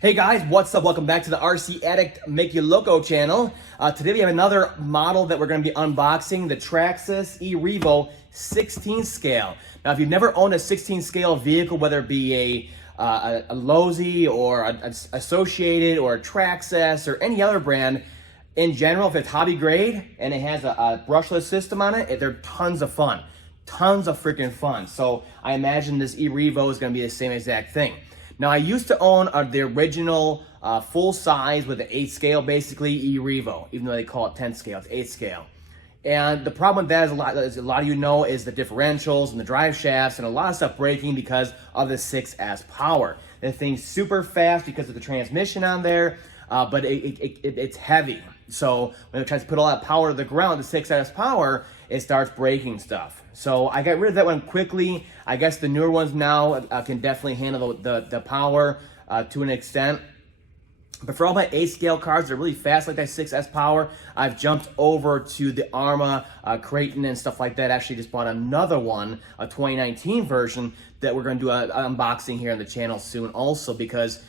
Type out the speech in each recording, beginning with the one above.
Hey guys, what's up? Welcome back to the RC Addict Make You Loco channel. Today we have another model that we're going to be unboxing, the Traxxas E-Revo 16 scale. Now if you've never owned a 16 scale vehicle, whether it be a Lowe's or an Associated or a Traxxas or any other brand, in general, if it's hobby grade and it has a brushless system on it, they're tons of fun. Tons of freaking fun. So I imagine this E-Revo is going to be the same exact thing. Now, I used to own the original full size with the 8 scale, basically, E-Revo, even though they call it 10 scale, it's 8 scale. And the problem with that is a lot of you know is the differentials and the drive shafts and a lot of stuff breaking because of the 6S power. The thing's super fast because of the transmission on there, but it's heavy. So when it tries to put all that power to the ground, the 6S power, it starts breaking stuff. So I got rid of that one quickly. I guess the newer ones now can definitely handle the power to an extent. But for all my 8 scale cars that are really fast like that 6S power, I've jumped over to the Arma, Creighton and stuff like that. Actually just bought another one, a 2019 version that we're going to do an unboxing here on the channel soon also, because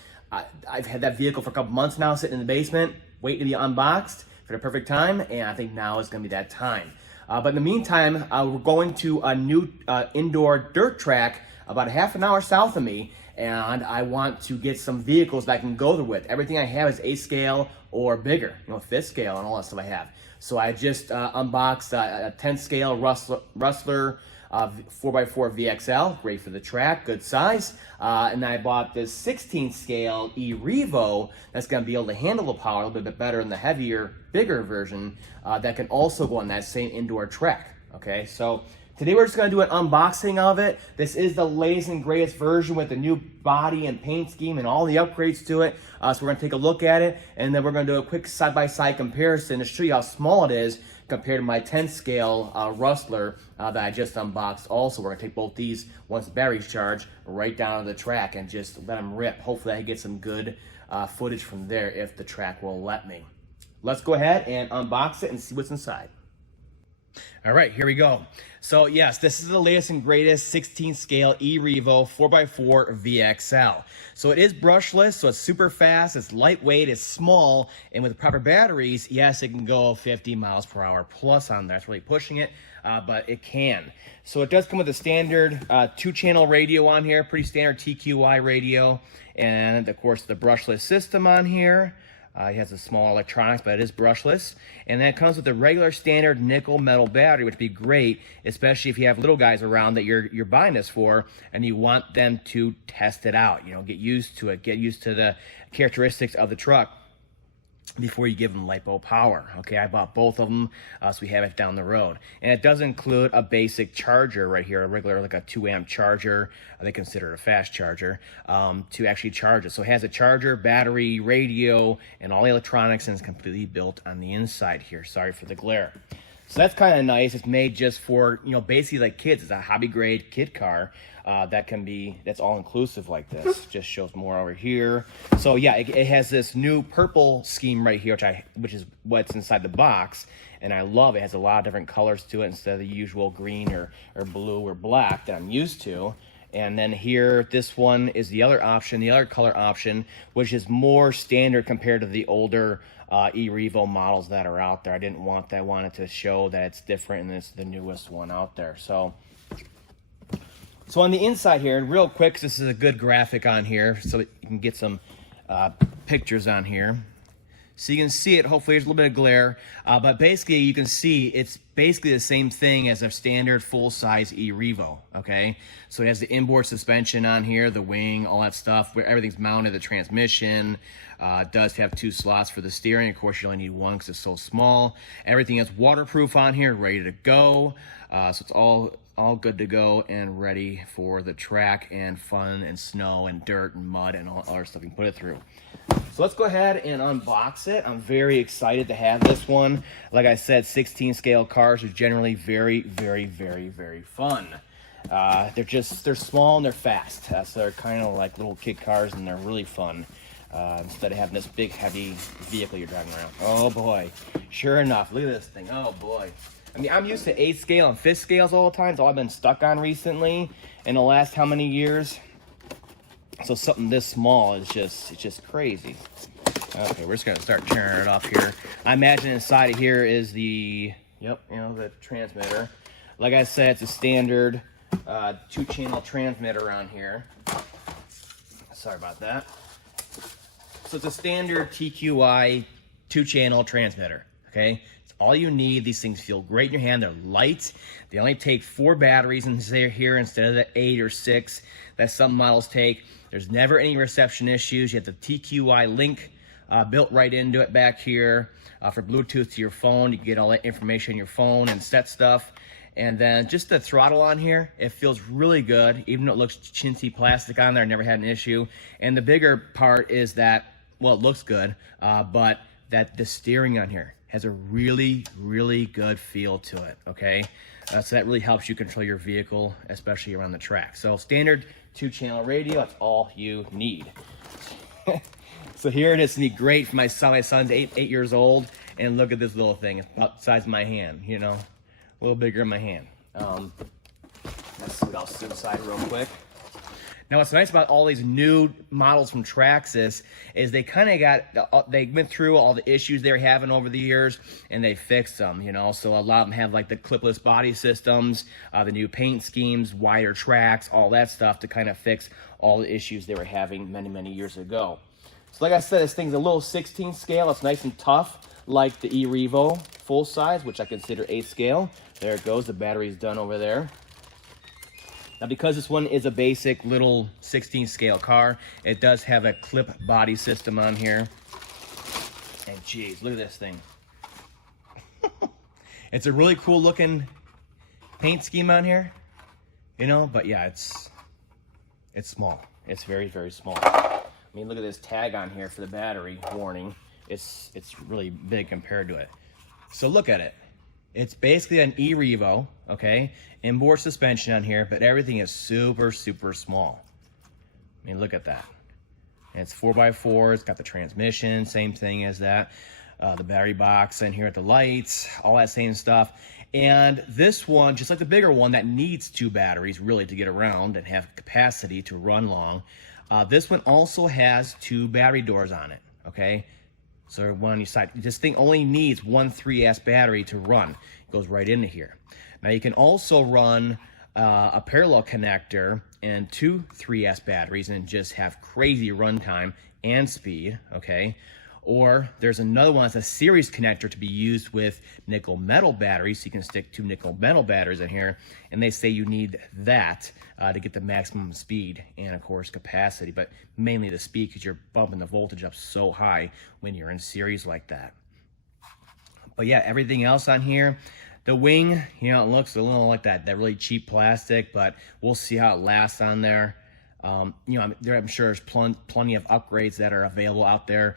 I've had that vehicle for a couple months now sitting in the basement waiting to be unboxed for the perfect time, and I think now is going to be that time. But in the meantime, we're going to a new indoor dirt track about a half an hour south of me, and I want to get some vehicles that I can go there with. Everything I have is 8 scale or bigger, 5th scale and all that stuff I have. So I just unboxed a 10 scale Rustler 4x4 VXL, great for the track, good size. And I bought this 16 scale E-Revo that's going to be able to handle the power a little bit better than the heavier, bigger version that can also go on that same indoor track. Okay, so today we're just going to do an unboxing of it. This is the latest and greatest version with the new body and paint scheme and all the upgrades to it. So we're going to take a look at it, and then we're going to do a quick side-by-side comparison to show you how small it is compared to my 10 scale Rustler that I just unboxed also. We're going to take both these, once the battery's charged, right down to the track and just let them rip. Hopefully I get some good footage from there if the track will let me. Let's go ahead and unbox it and see what's inside. All right, here we go. So yes, this is the latest and greatest 16 scale E-Revo 4x4 VXL. So it is brushless, so it's super fast, it's lightweight, it's small, and with the proper batteries, yes, it can go 50 miles per hour plus on there. That's really pushing it, but it can. So it does come with a standard 2-channel radio on here, pretty standard TQI radio, and of course the brushless system on here. It has a small electronics, but it is brushless. And then it comes with a regular standard nickel metal battery, which would be great, especially if you have little guys around that you're buying this for and you want them to test it out. Get used to it, get used to the characteristics of the truck before you give them LiPo power. Okay, I bought both of them, so we have it down the road. And it does include a basic charger right here, a regular, like a 2-amp charger. They consider it a fast charger to actually charge it. So it has a charger, battery, radio, and all the electronics, and it's completely built on the inside here. Sorry for the glare. So that's kind of nice. It's made just for, basically like kids. It's a hobby grade kid car that's all inclusive like this. Just shows more over here. So yeah, it has this new purple scheme right here, which is what's inside the box. And I love it. It has a lot of different colors to it instead of the usual green or blue or black that I'm used to. And then here, this one is the other option, the other color option, which is more standard compared to the older E-Revo models that are out there. I didn't want that. I wanted to show that it's different, and it's the newest one out there. So on the inside here, and real quick, this is a good graphic on here so that you can get some pictures on here. So you can see it, hopefully there's a little bit of glare, but basically you can see it's basically the same thing as a standard full-size E-Revo, okay? So it has the inboard suspension on here, the wing, all that stuff, where everything's mounted, the transmission. Does have 2 slots for the steering. Of course, you only need 1 because it's so small. Everything is waterproof on here, ready to go. So it's all good to go and ready for the track and fun and snow and dirt and mud and all other stuff you can put it through. So let's go ahead and unbox it. I'm very excited to have this one. Like I said, 16 scale cars are generally very, very, very, very fun. They're small and they're fast. So they're kind of like little kid cars, and they're really fun. Instead of having this big, heavy vehicle you're driving around. Oh boy, sure enough, look at this thing. Oh boy. I mean, I'm used to 8 scale and 5th scales all the time. It's all I've been stuck on recently in the last how many years? So something this small is just, it's just crazy. Okay, we're just gonna start tearing it off here. I imagine inside of here is the, yep, you know, the transmitter. Like I said, it's a standard 2-channel transmitter on here. Sorry about that. So it's a standard TQI 2-channel transmitter, okay? It's all you need. These things feel great in your hand. They're light. They only take 4 batteries here instead of the 8 or 6 that some models take. There's never any reception issues. You have the TQI link built right into it back here for Bluetooth to your phone. You can get all that information on your phone and set stuff. And then just the throttle on here, it feels really good, even though it looks chintzy plastic on there. I never had an issue. And the bigger part is that, well, it looks good, but that the steering on here has a really, really good feel to it, okay? So that really helps you control your vehicle, especially around the track. So standard 2-channel radio, that's all you need. So here it is, to be great for my son. My son's 8 years old, and look at this little thing. It's about the size of my hand, you know? A little bigger in my hand. Let's see what else is inside real quick. Now, what's nice about all these new models from Traxxas is they kind of they went through all the issues they were having over the years, and they fixed them, you know? So a lot of them have like the clipless body systems, the new paint schemes, wider tracks, all that stuff to kind of fix all the issues they were having many, many years ago. So like I said, this thing's a little 16 scale. It's nice and tough, like the E-Revo full size, which I consider 8 scale. There it goes, the battery's done over there. Now, because this one is a basic little 16 scale car, it does have a clip body system on here. And geez, look at this thing. It's a really cool looking paint scheme on here, you know, but yeah, it's small. It's very, very small. I mean, look at this tag on here for the battery warning. It's really big compared to it. So look at it. It's basically an E-Revo, okay? Inboard suspension on here, but everything is super, super small. I mean, look at that. And it's 4x4, it's got the transmission, same thing as that. The battery box in here at the lights, all that same stuff. And this one, just like the bigger one that needs 2 batteries really to get around and have capacity to run long, this one also has 2 battery doors on it, okay? So one on each side. This thing only needs 1 3S battery to run. It goes right into here. Now you can also run a parallel connector and 2 3S batteries and just have crazy runtime and speed, okay? Or there's another one that's a series connector to be used with nickel metal batteries. So you can stick 2 nickel metal batteries in here, and they say you need that to get the maximum speed and of course capacity, but mainly the speed because you're bumping the voltage up so high when you're in series like that. But yeah, everything else on here, the wing, you know, it looks a little like that really cheap plastic, but we'll see how it lasts on there. You know, I'm sure there's plenty of upgrades that are available out there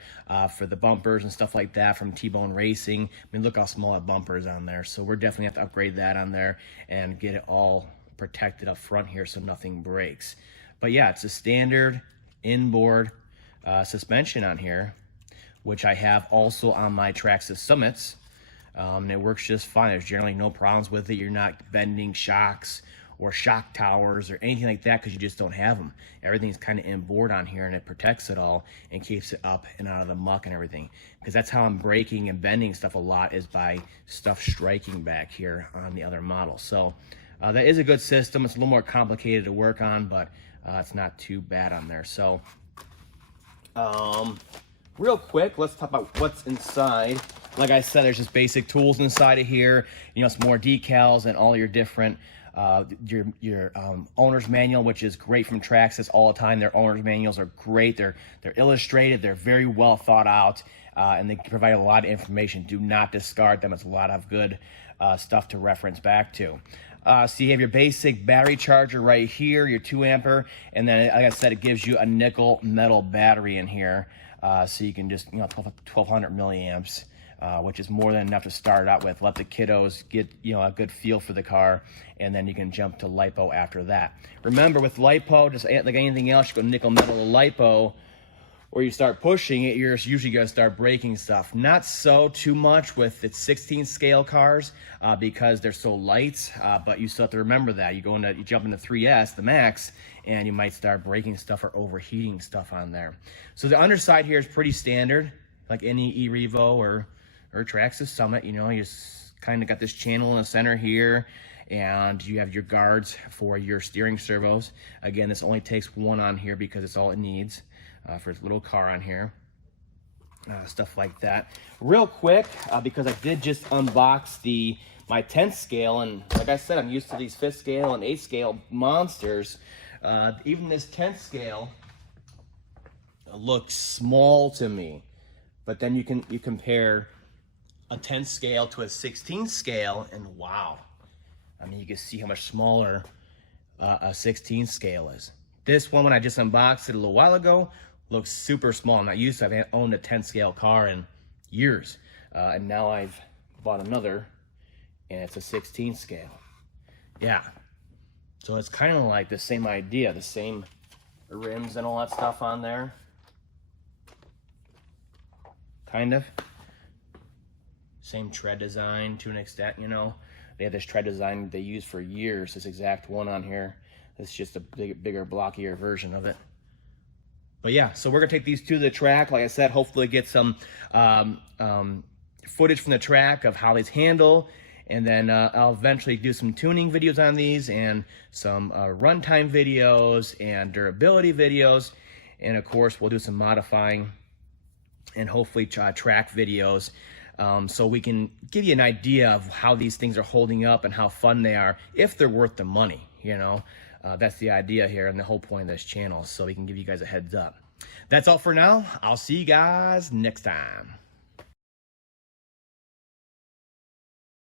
for the bumpers and stuff like that from T-Bone Racing. I mean, look how small that bumper is on there. So we're definitely have to upgrade that on there and get it all protected up front here so nothing breaks. But yeah, it's a standard inboard suspension on here, which I have also on my Traxxas Summits. And it works just fine. There's generally no problems with it. You're not bending shocks or shock towers or anything like that because you just don't have them. Everything's kind of inboard on here, and it protects it all and keeps it up and out of the muck and everything. Because that's how I'm braking and bending stuff a lot, is by stuff striking back here on the other model. So that is a good system. It's a little more complicated to work on, but it's not too bad on there. So real quick, let's talk about what's inside. Like I said, there's just basic tools inside of here. You know, some more decals and all your different your owner's manual, which is great from Traxxas all the time. Their owner's manuals are great. They're illustrated. They're very well thought out, and they provide a lot of information. Do not discard them. It's a lot of good stuff to reference back to. So you have your basic battery charger right here, your 2 ampere, and then like I said, it gives you a nickel metal battery in here, so you can just, you know, 1200 milliamps. Which is more than enough to start out with. Let the kiddos get, you know, a good feel for the car, and then you can jump to LiPo after that. Remember, with LiPo, just like anything else, you go nickel metal to LiPo, or you start pushing it, you're usually going to start breaking stuff. Not so too much with its 16 scale cars because they're so light, but you still have to remember that. You jump into 3S, the Max, and you might start breaking stuff or overheating stuff on there. So the underside here is pretty standard, like any E-Revo or Traxxas Summit. You know, you just kind of got this channel in the center here, and you have your guards for your steering servos. Again, this only takes one on here because it's all it needs. For its little car on here, stuff like that. Real quick, because I did just unbox my 10th scale, and like I said, I'm used to these 5th scale and 8th scale monsters. Even this 10th scale looks small to me, but then you compare a 10th scale to a 16th scale, and wow, I mean, you can see how much smaller a 16th scale is. This one, when I just unboxed it a little while ago, looks super small. I'm not used to it. I haven't owned a 10 scale car in years. And now I've bought another, and it's a 16 scale. Yeah. So it's kind of like the same idea, the same rims and all that stuff on there. Kind of. Same tread design to an extent, you know. They have this tread design they use for years, this exact one on here. It's just a bigger, blockier version of it. But yeah, so we're gonna take these to the track. Like I said, hopefully get some footage from the track of how these handle, and then I'll eventually do some tuning videos on these, and some runtime videos and durability videos, and of course we'll do some modifying and hopefully track videos, so we can give you an idea of how these things are holding up and how fun they are, if they're worth the money, you know. That's the idea here and the whole point of this channel, so we can give you guys a heads up. That's all for now. I'll see you guys next time.